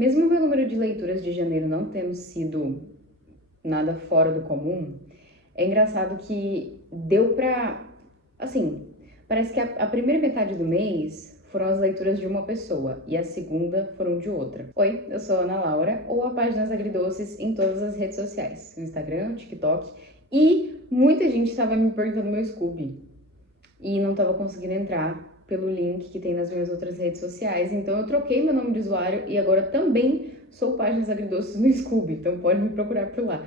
Mesmo meu número de leituras de janeiro não tendo sido nada fora do comum, é engraçado que deu pra... Assim, parece que a primeira metade do mês foram as leituras de uma pessoa e a segunda foram de outra. Oi, eu sou a Ana Laura, ou a Páginas Agridoces em todas as redes sociais, no Instagram, TikTok, e muita gente estava me perguntando meu Scooby e não estava conseguindo entrar pelo link que tem nas minhas outras redes sociais, então eu troquei meu nome de usuário e agora também sou Páginas Agridoces no Scooby, então pode me procurar por lá.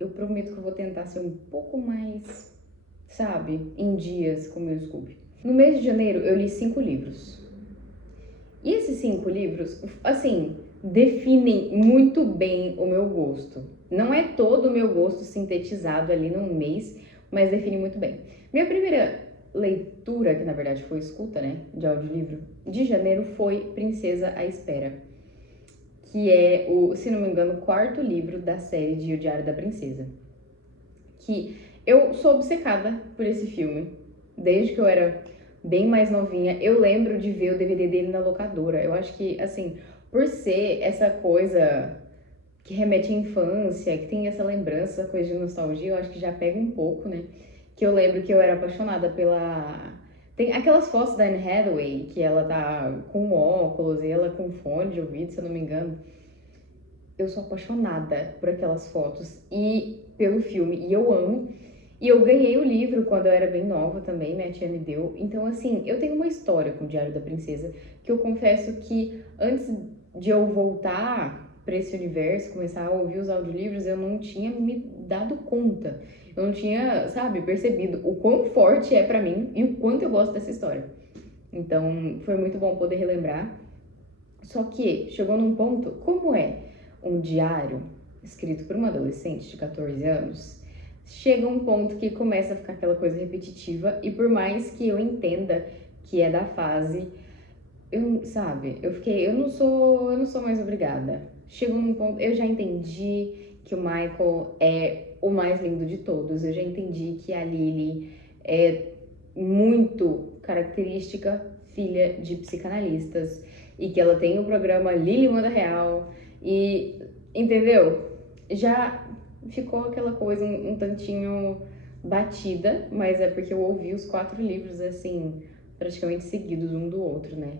Eu prometo que eu vou tentar ser um pouco mais, sabe, em dias com o meu Scooby. No mês de janeiro eu li 5 livros. E esses 5 livros, assim, definem muito bem o meu gosto. Não é todo o meu gosto sintetizado ali num mês, mas define muito bem. Minha primeira leitura, que na verdade foi escuta, né, de audiolivro, de janeiro foi Princesa à Espera, que é o, se não me engano, o 4º livro da série de O Diário da Princesa. Que eu sou obcecada por esse filme, desde que eu era bem mais novinha. Eu lembro de ver o DVD dele na locadora. Eu acho que, assim, por ser essa coisa que remete à infância, que tem essa lembrança, essa coisa de nostalgia, eu acho que já pega um pouco, né? Que eu lembro que eu era apaixonada pela... Tem aquelas fotos da Anne Hathaway, que ela tá com óculos e ela com fone de ouvido, se eu não me engano. Eu sou apaixonada por aquelas fotos e pelo filme, e eu amo. E eu ganhei o livro quando eu era bem nova também, minha tia me deu. Então, assim, eu tenho uma história com o Diário da Princesa, que eu confesso que antes de eu voltar para esse universo, começar a ouvir os audiolivros, eu não tinha me dado conta. Eu não tinha, sabe, percebido o quão forte é para mim e o quanto eu gosto dessa história. Então, foi muito bom poder relembrar. Só que chegou num ponto, como é um diário escrito por uma adolescente de 14 anos, chega um ponto que começa a ficar aquela coisa repetitiva, e por mais que eu entenda que é da fase, eu não sou mais obrigada. Chegou num ponto, eu já entendi que o Michael é o mais lindo de todos, eu já entendi que a Lily é muito característica filha de psicanalistas e que ela tem o programa Lily Manda Real e, entendeu? Já ficou aquela coisa um tantinho batida, mas é porque eu ouvi os 4 livros, assim, praticamente seguidos um do outro, né?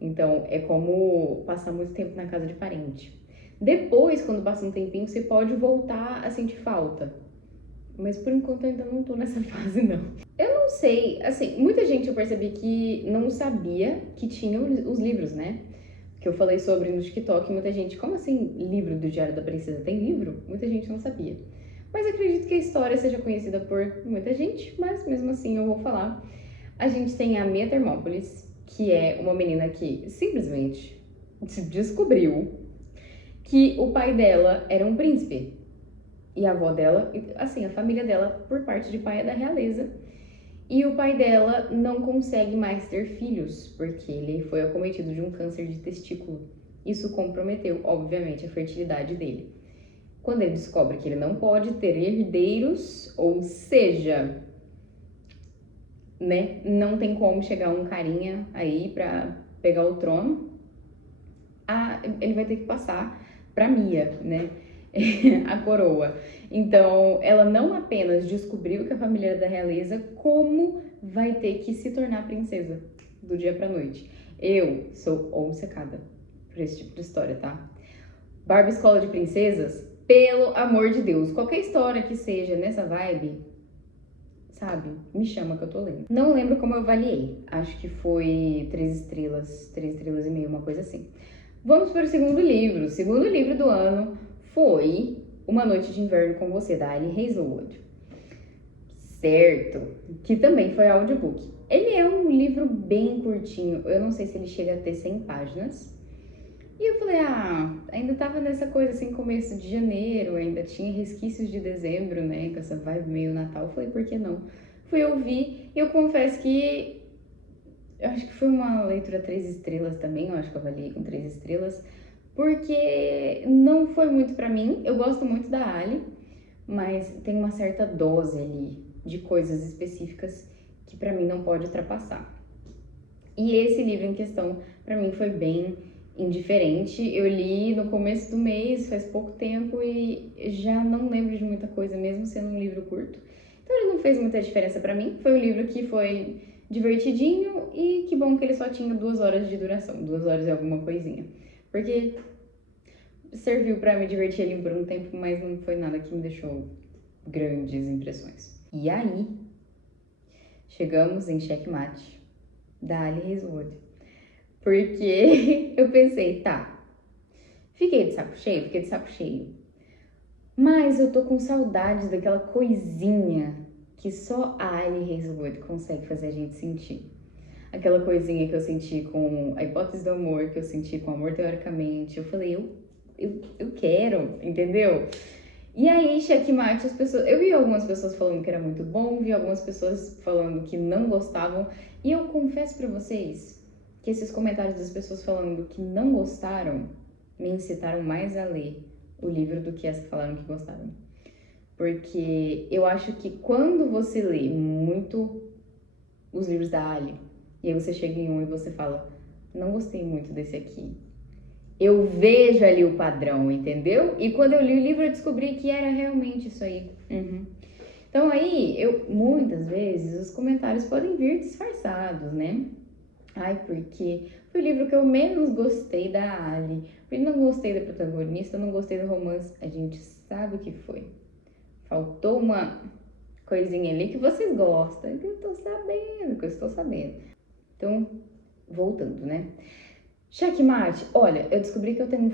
Então, é como passar muito tempo na casa de parente. Depois, quando passa um tempinho, você pode voltar a sentir falta. Mas por enquanto eu ainda não tô nessa fase, não. Eu não sei, assim, muita gente eu percebi que não sabia que tinha os livros, né? Que eu falei sobre no TikTok, muita gente, como assim livro do Diário da Princesa? Tem livro? Muita gente não sabia. Mas acredito que a história seja conhecida por muita gente, mas mesmo assim eu vou falar. A gente tem a Mia Thermopolis, que é uma menina que simplesmente descobriu que o pai dela era um príncipe. E a avó dela, assim, a família dela, por parte de pai, é da realeza. E o pai dela não consegue mais ter filhos, porque ele foi acometido de um câncer de testículo. Isso comprometeu, obviamente, a fertilidade dele. Quando ele descobre que ele não pode ter herdeiros, ou seja, né, não tem como chegar um carinha aí pra pegar o trono, ele vai ter que passar pra Mia, né? A coroa. Então, ela não apenas descobriu que a família era da realeza, como vai ter que se tornar princesa do dia pra noite. Eu sou obcecada por esse tipo de história, tá? Barbie Escola de Princesas, pelo amor de Deus, qualquer história que seja nessa vibe, sabe? Me chama que eu tô lendo. Não lembro como eu avaliei. Acho que foi 3 estrelas e meia, uma coisa assim. Vamos para o segundo livro. O segundo livro do ano foi Uma Noite de Inverno com Você, da Ali Hazelwood. Certo, que também foi audiobook. Ele é um livro bem curtinho, eu não sei se ele chega a ter 100 páginas. E eu falei, ainda tava nessa coisa assim, começo de janeiro, ainda tinha resquícios de dezembro, né, com essa vibe meio Natal. Eu falei, por que não? Fui ouvir e eu confesso que eu acho que foi uma leitura 3 estrelas também, eu acho que eu avaliei com 3 estrelas, porque não foi muito pra mim. Eu gosto muito da Ali, mas tem uma certa dose ali de coisas específicas que pra mim não pode ultrapassar. E esse livro em questão, pra mim, foi bem indiferente. Eu li no começo do mês, faz pouco tempo, e já não lembro de muita coisa, mesmo sendo um livro curto. Então ele não fez muita diferença pra mim. Foi um livro que foi divertidinho e que bom que ele só tinha 2 horas de duração, 2 horas e alguma coisinha. Porque serviu pra me divertir ali por um tempo, mas não foi nada que me deixou grandes impressões. E aí, chegamos em Checkmate, da Ali Hazelwood. Porque eu pensei, tá, fiquei de saco cheio. Mas eu tô com saudades daquela coisinha que só a Ali Hazelwood consegue fazer a gente sentir. Aquela coisinha que eu senti com A Hipótese do Amor, que eu senti com Amor Teoricamente. Eu falei, eu quero, entendeu? E aí, Checkmate, eu vi algumas pessoas falando que era muito bom, vi algumas pessoas falando que não gostavam, e eu confesso pra vocês que esses comentários das pessoas falando que não gostaram me incitaram mais a ler o livro do que as que falaram que gostaram. Porque eu acho que quando você lê muito os livros da Ali, e aí você chega em um e você fala, não gostei muito desse aqui, eu vejo ali o padrão, entendeu? E quando eu li o livro eu descobri que era realmente isso aí. Então aí, muitas vezes os comentários podem vir disfarçados, né? Ai, porque foi o livro que eu menos gostei da Ali, porque não gostei da protagonista, não gostei do romance. A gente sabe o que foi. Faltou uma coisinha ali que vocês gostam, que eu estou sabendo. Então, voltando, né? Checkmate, olha, eu descobri que eu tenho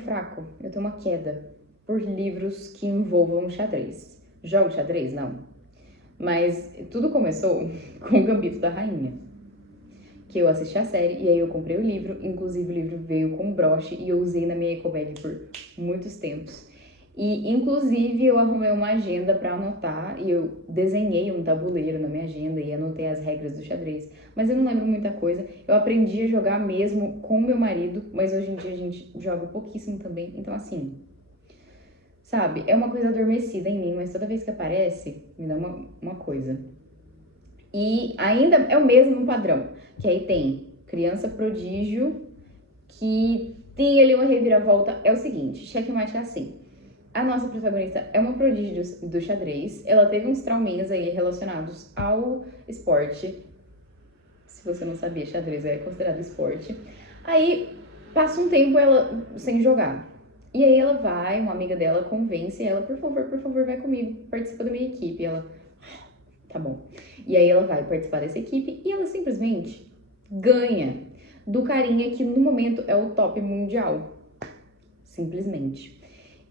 uma queda por livros que envolvam xadrez. Jogo xadrez? Não. Mas tudo começou com o Gambito da Rainha, que eu assisti a série e aí eu comprei o livro, inclusive o livro veio com broche e eu usei na minha ecobag por muitos tempos. E inclusive eu arrumei uma agenda para anotar e eu desenhei um tabuleiro na minha agenda e anotei as regras do xadrez, mas eu não lembro muita coisa. Eu aprendi a jogar mesmo com meu marido, mas hoje em dia a gente joga pouquíssimo também, então assim, sabe, é uma coisa adormecida em mim, mas toda vez que aparece, me dá uma coisa. E ainda é o mesmo padrão, que aí tem criança prodígio, que tem ali uma reviravolta. É o seguinte, Checkmate é assim. A nossa protagonista é uma prodígio do xadrez. Ela teve uns trauminhas aí relacionados ao esporte. Se você não sabia, xadrez é considerado esporte. Aí passa um tempo ela sem jogar. E aí ela vai, uma amiga dela convence ela, por favor, vai comigo, participa da minha equipe. Ela, tá bom. E aí ela vai participar dessa equipe e ela simplesmente ganha do carinha que no momento é o top mundial. Simplesmente.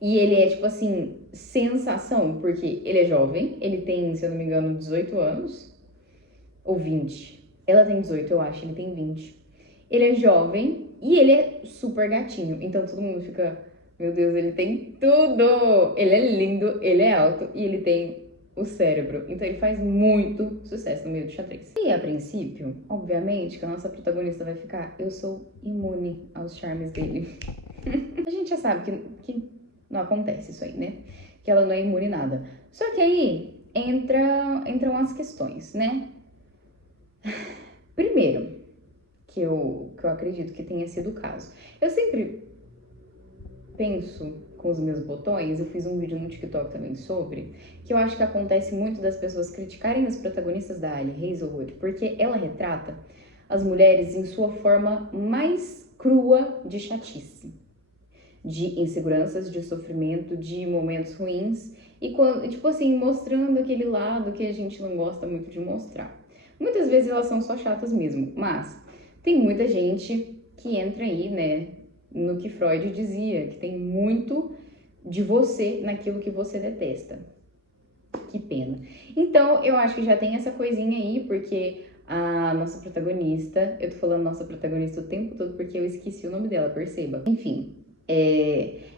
E ele é, tipo assim, sensação, porque ele é jovem, ele tem, se eu não me engano, 18 anos, ou 20. Ela tem 18, eu acho, ele tem 20. Ele é jovem e ele é super gatinho, então todo mundo fica, meu Deus, ele tem tudo! Ele é lindo, ele é alto e ele tem o cérebro, então ele faz muito sucesso no meio do xadrez. E a princípio, obviamente, que a nossa protagonista vai ficar, eu sou imune aos charmes dele. A gente já sabe que não acontece isso aí, né? Que ela não é imune a nada. Só que aí entram as questões, né? Primeiro, que eu acredito que tenha sido o caso. Eu sempre penso com os meus botões, eu fiz um vídeo no TikTok também sobre, que eu acho que acontece muito das pessoas criticarem as protagonistas da Ali Hazelwood, porque ela retrata as mulheres em sua forma mais crua de chatice, de inseguranças, de sofrimento, de momentos ruins e quando, tipo assim, mostrando aquele lado que a gente não gosta muito de mostrar. Muitas vezes elas são só chatas mesmo, mas tem muita gente que entra aí, né, no que Freud dizia, que tem muito de você naquilo que você detesta. Que pena. Então, eu acho que já tem essa coisinha aí, porque a nossa protagonista, eu tô falando nossa protagonista o tempo todo porque eu esqueci o nome dela, perceba. Enfim,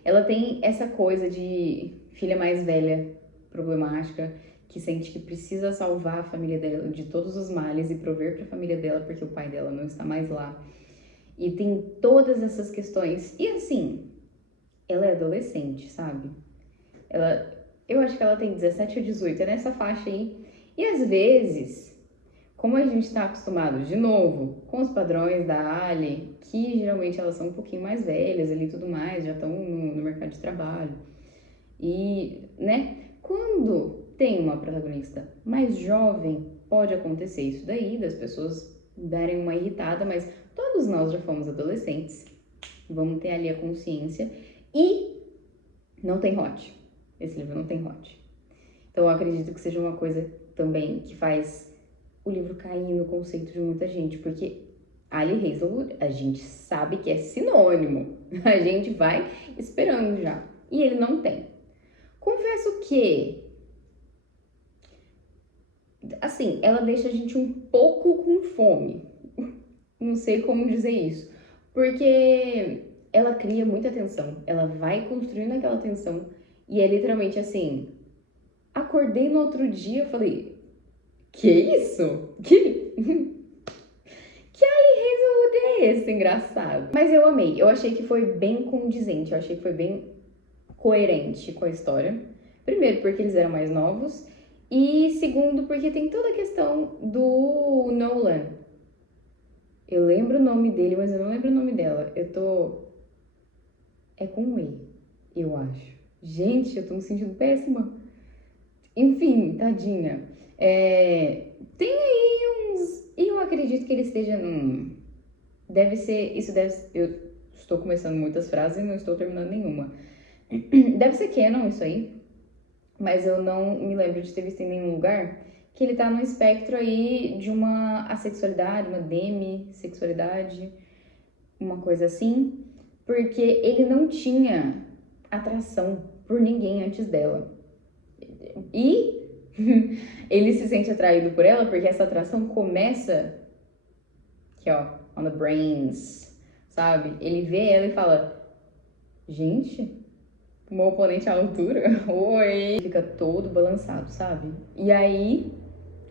ela tem essa coisa de filha mais velha, problemática, que sente que precisa salvar a família dela de todos os males e prover para a família dela porque o pai dela não está mais lá. E tem todas essas questões. E assim, ela é adolescente, sabe? Eu acho que ela tem 17 ou 18, é nessa faixa aí. E às vezes, como a gente está acostumado, de novo, com os padrões da Ali, que geralmente elas são um pouquinho mais velhas ali e tudo mais, já estão no mercado de trabalho. E, né, quando tem uma protagonista mais jovem, pode acontecer isso daí, das pessoas darem uma irritada, mas todos nós já fomos adolescentes, vamos ter ali a consciência. E não tem hot, esse livro não tem hot. Então eu acredito que seja uma coisa também que faz o livro cair no conceito de muita gente, porque Ali Hazelwood, a gente sabe que é sinônimo, a gente vai esperando já, e ele não tem. Confesso que, assim, ela deixa a gente um pouco com fome, não sei como dizer isso, porque ela cria muita tensão, ela vai construindo aquela tensão, e é literalmente assim, acordei no outro dia e falei, que isso? Que Ali Hazelwood é esse engraçado? Mas eu amei, eu achei que foi bem condizente, eu achei que foi bem coerente com a história. Primeiro, porque eles eram mais novos, e segundo, porque tem toda a questão do Nolan. Eu lembro o nome dele, mas eu não lembro o nome dela. É com E, eu acho. Gente, eu tô me sentindo péssima. Enfim, tadinha. Tem aí uns. E eu acredito que ele esteja num. Deve ser. Isso deve ser. Eu estou começando muitas frases e não estou terminando nenhuma. Deve ser canon isso aí. Mas eu não me lembro de ter visto em nenhum lugar que ele tá no espectro aí de uma assexualidade, uma demissexualidade, uma coisa assim, porque ele não tinha atração por ninguém antes dela. E ele se sente atraído por ela porque essa atração começa aqui, ó, on the brains, sabe? Ele vê ela e fala, gente, meu oponente à altura, oi, fica todo balançado, sabe? E aí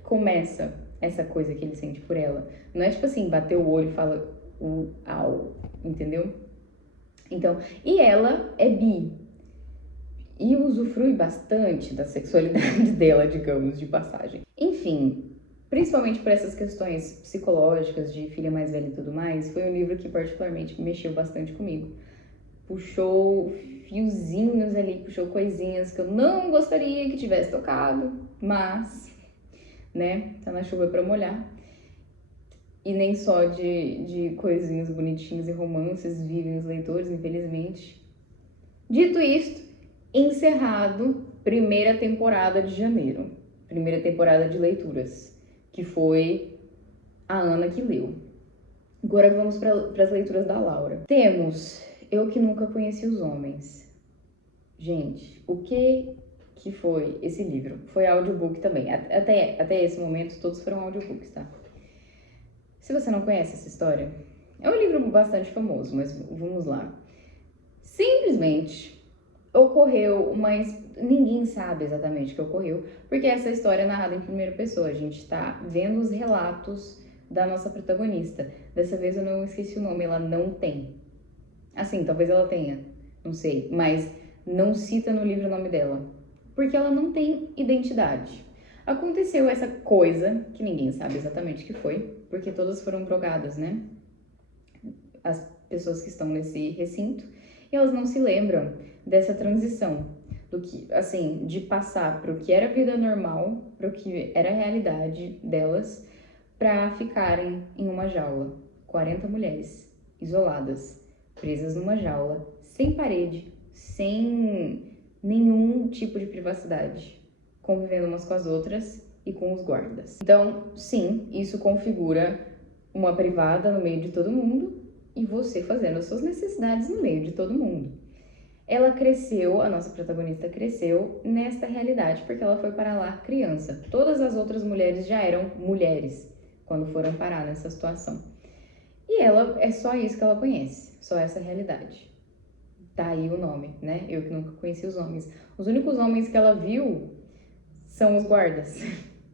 começa essa coisa que ele sente por ela. Não é tipo assim, bater o olho e fala, au, entendeu? Então, e ela é bi. E usufrui bastante da sexualidade dela, digamos, de passagem. Enfim, principalmente por essas questões psicológicas de filha mais velha e tudo mais, foi um livro que particularmente mexeu bastante comigo. Puxou fiozinhos ali, puxou coisinhas que eu não gostaria que tivesse tocado, mas, né, tá na chuva pra molhar. E nem só de coisinhas bonitinhas e romances vivem os leitores, infelizmente. Dito isto, encerrado primeira temporada de janeiro, primeira temporada de leituras, que foi a Ana que leu. Agora vamos para as leituras da Laura. Temos Eu Que Nunca Conheci os Homens. Gente, o que foi esse livro? Foi audiobook também. Até esse momento, todos foram audiobooks, tá? Se você não conhece essa história, é um livro bastante famoso, mas vamos lá. Simplesmente ocorreu, mas ninguém sabe exatamente o que ocorreu, porque essa história é narrada em primeira pessoa. A gente tá vendo os relatos da nossa protagonista. Dessa vez eu não esqueci o nome, ela não tem. Assim, talvez ela tenha, não sei, mas não cita no livro o nome dela, porque ela não tem identidade. Aconteceu essa coisa, que ninguém sabe exatamente o que foi, porque todas foram drogadas, né? As pessoas que estão nesse recinto, e elas não se lembram dessa transição, do que, assim, de passar para o que era vida normal, para o que era a realidade delas, para ficarem em uma jaula, 40 mulheres isoladas, presas numa jaula, sem parede, sem nenhum tipo de privacidade, convivendo umas com as outras e com os guardas. Então, sim, isso configura uma privada no meio de todo mundo e você fazendo as suas necessidades no meio de todo mundo. Ela cresceu, a nossa protagonista cresceu nesta realidade, porque ela foi para lá criança. Todas as outras mulheres já eram mulheres quando foram parar nessa situação. E ela, é só isso que ela conhece, só essa realidade. Tá aí o nome, né? Eu que nunca conheci os homens. Os únicos homens que ela viu são os guardas,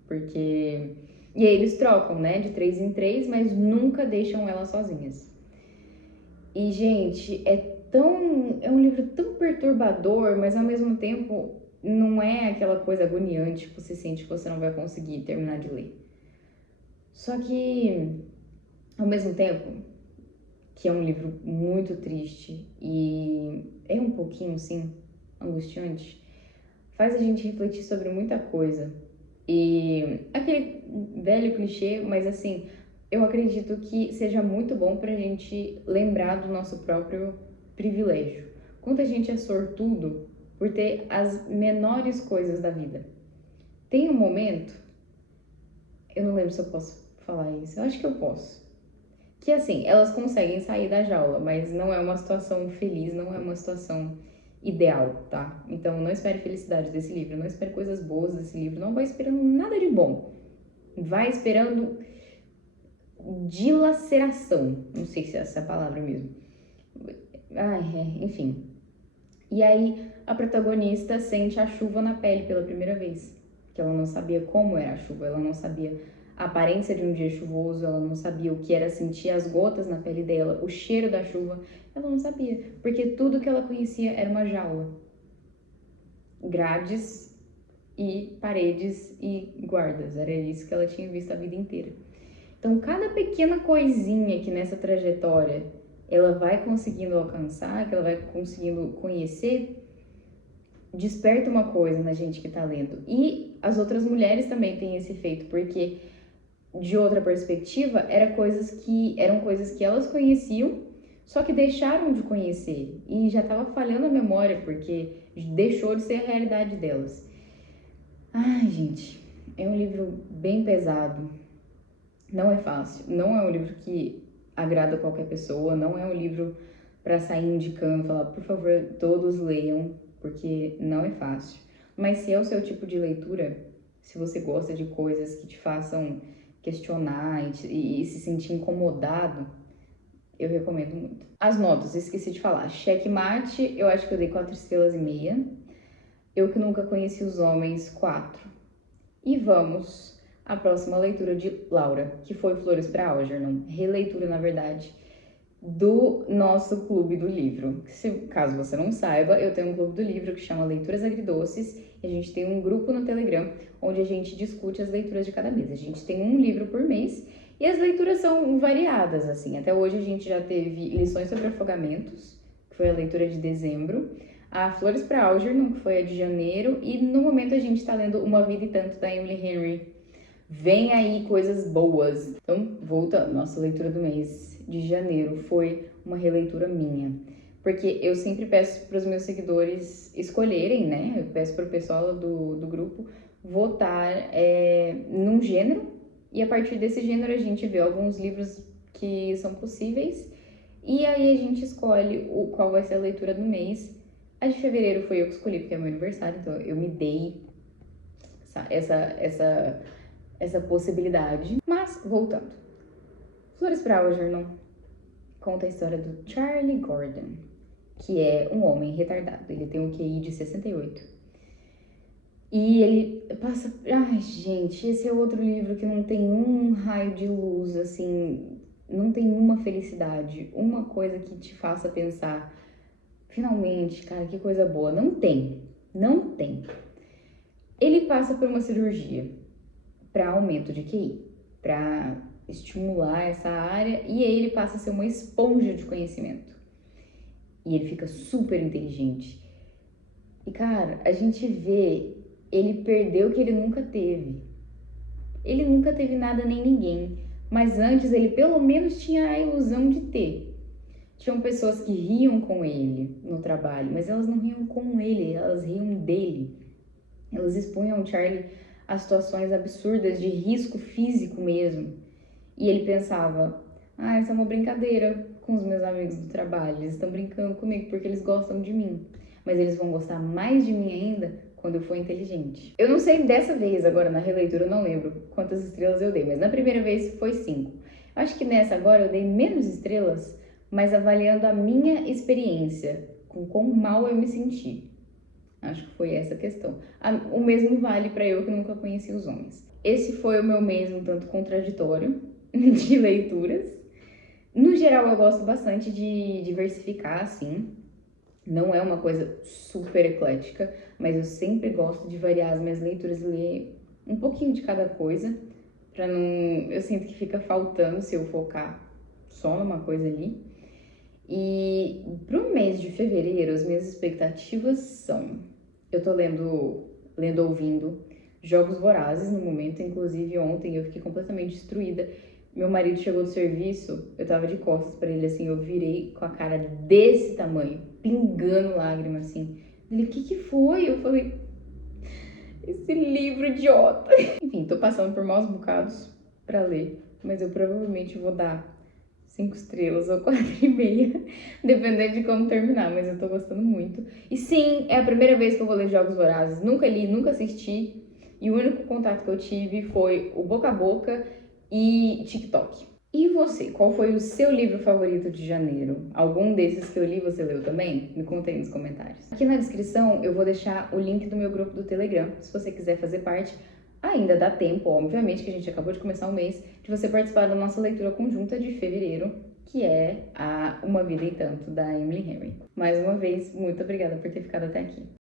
porque... E aí eles trocam, né, de 3 em 3, mas nunca deixam elas sozinhas. E, gente, é um livro tão perturbador, mas ao mesmo tempo não é aquela coisa agoniante que você sente que você não vai conseguir terminar de ler. Só que, ao mesmo tempo, que é um livro muito triste e é um pouquinho, sim, angustiante, faz a gente refletir sobre muita coisa. E aquele velho clichê, mas assim, eu acredito que seja muito bom pra gente lembrar do nosso próprio privilégio. Quanto a gente é sortudo por ter as menores coisas da vida. Tem um momento, eu não lembro se eu posso falar isso, eu acho que eu posso. Que assim, elas conseguem sair da jaula, mas não é uma situação feliz, não é uma situação ideal, tá? Então não espere felicidade desse livro, não espere coisas boas desse livro, não vai esperando nada de bom. Vai esperando dilaceração, não sei se é essa a palavra mesmo. Enfim. E aí a protagonista sente a chuva na pele pela primeira vez, que ela não sabia como era a chuva, ela não sabia a aparência de um dia chuvoso, ela não sabia o que era sentir as gotas na pele dela, o cheiro da chuva, ela não sabia, porque tudo que ela conhecia era uma jaula, grades e paredes e guardas, era isso que ela tinha visto a vida inteira. Então, cada pequena coisinha que nessa trajetória ela vai conseguindo alcançar, que ela vai conseguindo conhecer, desperta uma coisa na gente que tá lendo. E as outras mulheres também têm esse efeito, porque de outra perspectiva, eram coisas que elas conheciam, só que deixaram de conhecer e já tava falhando a memória porque deixou de ser a realidade delas. Ai, gente, é um livro bem pesado. Não é fácil, não é um livro que agrada qualquer pessoa, não é um livro para sair indicando, falar, por favor, todos leiam, porque não é fácil. Mas se é o seu tipo de leitura, se você gosta de coisas que te façam questionar e se sentir incomodado, eu recomendo muito. As notas, esqueci de falar. Checkmate, eu acho que eu dei 4,5 estrelas. Eu que nunca conheci os homens, 4. E vamos à próxima leitura de Laura, que foi Flores para Algernon. Releitura, na verdade, do nosso Clube do Livro. Caso você não saiba, eu tenho um Clube do Livro que chama Leituras Agridoces e a gente tem um grupo no Telegram onde a gente discute as leituras de cada mês. A gente tem um livro por mês e as leituras são variadas, assim. Até hoje a gente já teve Lições sobre Afogamentos, que foi a leitura de dezembro, a Flores para Algernon, que foi a de janeiro, e no momento a gente está lendo Uma Vida e Tanto, da Emily Henry. Vem aí coisas boas. Então, voltando, nossa leitura do mês de janeiro foi uma releitura minha. Porque eu sempre peço para os meus seguidores escolherem, né? Eu peço para o pessoal do grupo votar num gênero. E a partir desse gênero a gente vê alguns livros que são possíveis. E aí a gente escolhe qual vai ser a leitura do mês. A de fevereiro foi eu que escolhi, porque é meu aniversário, então eu me dei essa possibilidade. Mas, voltando. Flores para Algernon conta a história do Charlie Gordon, que é um homem retardado. Ele tem um QI de 68. E ele passa... Ai, gente, esse é outro livro que não tem um raio de luz, assim... Não tem uma felicidade, uma coisa que te faça pensar... Finalmente, cara, que coisa boa. Não tem. Não tem. Ele passa por uma cirurgia para aumento de QI, para estimular essa área, e aí ele passa a ser uma esponja de conhecimento. E ele fica super inteligente. E cara, a gente vê ele perdeu o que ele nunca teve. Ele nunca teve nada nem ninguém, mas antes ele pelo menos tinha a ilusão de ter. Tinham pessoas que riam com ele no trabalho, mas elas não riam com ele, elas riam dele. Elas expunham o Charlie a situações absurdas de risco físico mesmo. E ele pensava, essa é uma brincadeira com os meus amigos do trabalho, eles estão brincando comigo porque eles gostam de mim. Mas eles vão gostar mais de mim ainda quando eu for inteligente. Eu não sei dessa vez, agora na releitura, eu não lembro quantas estrelas eu dei, mas na primeira vez foi 5. Acho que nessa agora eu dei menos estrelas, mas avaliando a minha experiência, com quão mal eu me senti. Acho que foi essa a questão. O mesmo vale para eu que nunca conheci os homens. Esse foi o meu mês um tanto contraditório de leituras. No geral, eu gosto bastante de diversificar, assim. Não é uma coisa super eclética, mas eu sempre gosto de variar as minhas leituras e ler um pouquinho de cada coisa. Pra não... Eu sinto que fica faltando se eu focar só numa coisa ali. E pro mês de fevereiro, as minhas expectativas são... Eu tô lendo, ouvindo Jogos Vorazes no momento, inclusive ontem eu fiquei completamente destruída. Meu marido chegou do serviço, eu tava de costas pra ele, assim, eu virei com a cara desse tamanho, pingando lágrima, assim. Ele, o que foi? Eu falei, esse livro idiota. Enfim, tô passando por maus bocados pra ler, mas eu provavelmente vou dar 5 estrelas ou 4,5, dependendo de como terminar, mas eu tô gostando muito. E sim, é a primeira vez que eu vou ler Jogos Vorazes, nunca li, nunca assisti, e o único contato que eu tive foi o boca a boca e TikTok. E você, qual foi o seu livro favorito de janeiro? Algum desses que eu li você leu também? Me conta aí nos comentários. Aqui na descrição eu vou deixar o link do meu grupo do Telegram, se você quiser fazer parte. Ainda dá tempo, obviamente, que a gente acabou de começar o mês, de você participar da nossa leitura conjunta de fevereiro, que é a Uma Vida e Tanto, da Emily Henry. Mais uma vez, muito obrigada por ter ficado até aqui.